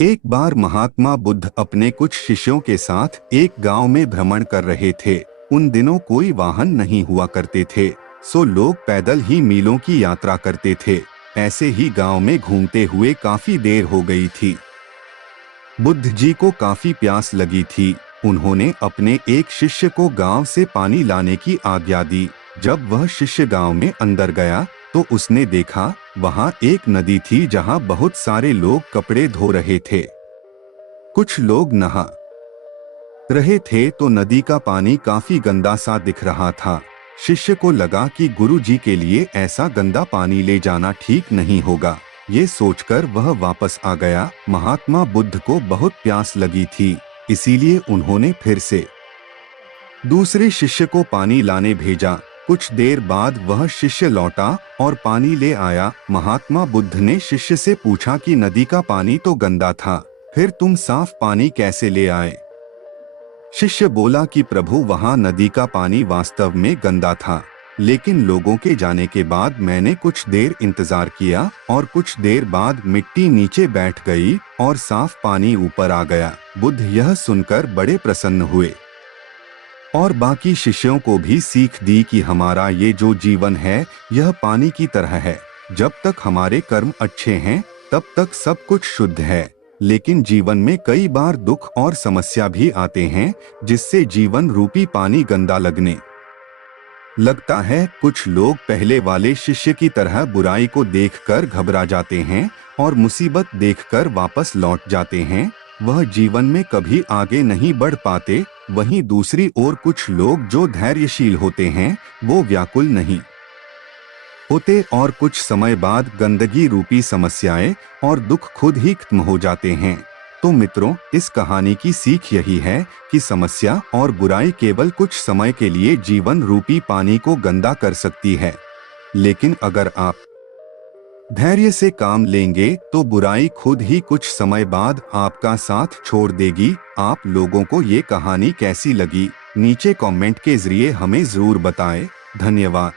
एक बार महात्मा बुद्ध अपने कुछ शिष्यों के साथ एक गांव में भ्रमण कर रहे थे। उन दिनों कोई वाहन नहीं हुआ करते थे, सो लोग पैदल ही मीलों की यात्रा करते थे। ऐसे ही गांव में घूमते हुए काफी देर हो गई थी। बुद्ध जी को काफी प्यास लगी थी। उन्होंने अपने एक शिष्य को गांव से पानी लाने की आज्ञा दी। जब वह शिष्य गांव में अंदर गया तो उसने देखा वहां एक नदी थी जहां बहुत सारे लोग कपड़े धो रहे थे। कुछ लोग नहा रहे थे तो नदी का पानी काफी गंदा सा दिख रहा था। शिष्य को लगा कि गुरु जी के लिए ऐसा गंदा पानी ले जाना ठीक नहीं होगा। ये सोचकर वह वापस आ गया। महात्मा बुद्ध को बहुत प्यास लगी थी, इसीलिए उन्होंने फिर से दूसरे शिष्य को पानी लाने भेजा। कुछ देर बाद वह शिष्य लौटा और पानी ले आया। महात्मा बुद्ध ने शिष्य से पूछा कि नदी का पानी तो गंदा था, फिर तुम साफ पानी कैसे ले आए? शिष्य बोला कि प्रभु, वहां नदी का पानी वास्तव में गंदा था, लेकिन लोगों के जाने के बाद मैंने कुछ देर इंतजार किया और कुछ देर बाद मिट्टी नीचे बैठ गई और साफ पानी ऊपर आ गया। बुद्ध यह सुनकर बड़े प्रसन्न हुए और बाकी शिष्यों को भी सीख दी कि हमारा ये जो जीवन है यह पानी की तरह है। जब तक हमारे कर्म अच्छे हैं तब तक सब कुछ शुद्ध है, लेकिन जीवन में कई बार दुख और समस्या भी आते हैं जिससे जीवन रूपी पानी गंदा लगने लगता है। कुछ लोग पहले वाले शिष्य की तरह बुराई को देखकर घबरा जाते हैं और मुसीबत देखकर वापस लौट जाते हैं। वह जीवन में कभी आगे नहीं बढ़ पाते। वहीं दूसरी ओर कुछ लोग जो धैर्यशील होते हैं वो व्याकुल नहीं होते और कुछ समय बाद गंदगी रूपी समस्याएं और दुख खुद ही खत्म हो जाते हैं। तो मित्रों, इस कहानी की सीख यही है कि समस्या और बुराई केवल कुछ समय के लिए जीवन रूपी पानी को गंदा कर सकती है, लेकिन अगर आप धैर्य से काम लेंगे तो बुराई खुद ही कुछ समय बाद आपका साथ छोड़ देगी। आप लोगों को ये कहानी कैसी लगी नीचे कमेंट के जरिए हमें जरूर बताएं। धन्यवाद।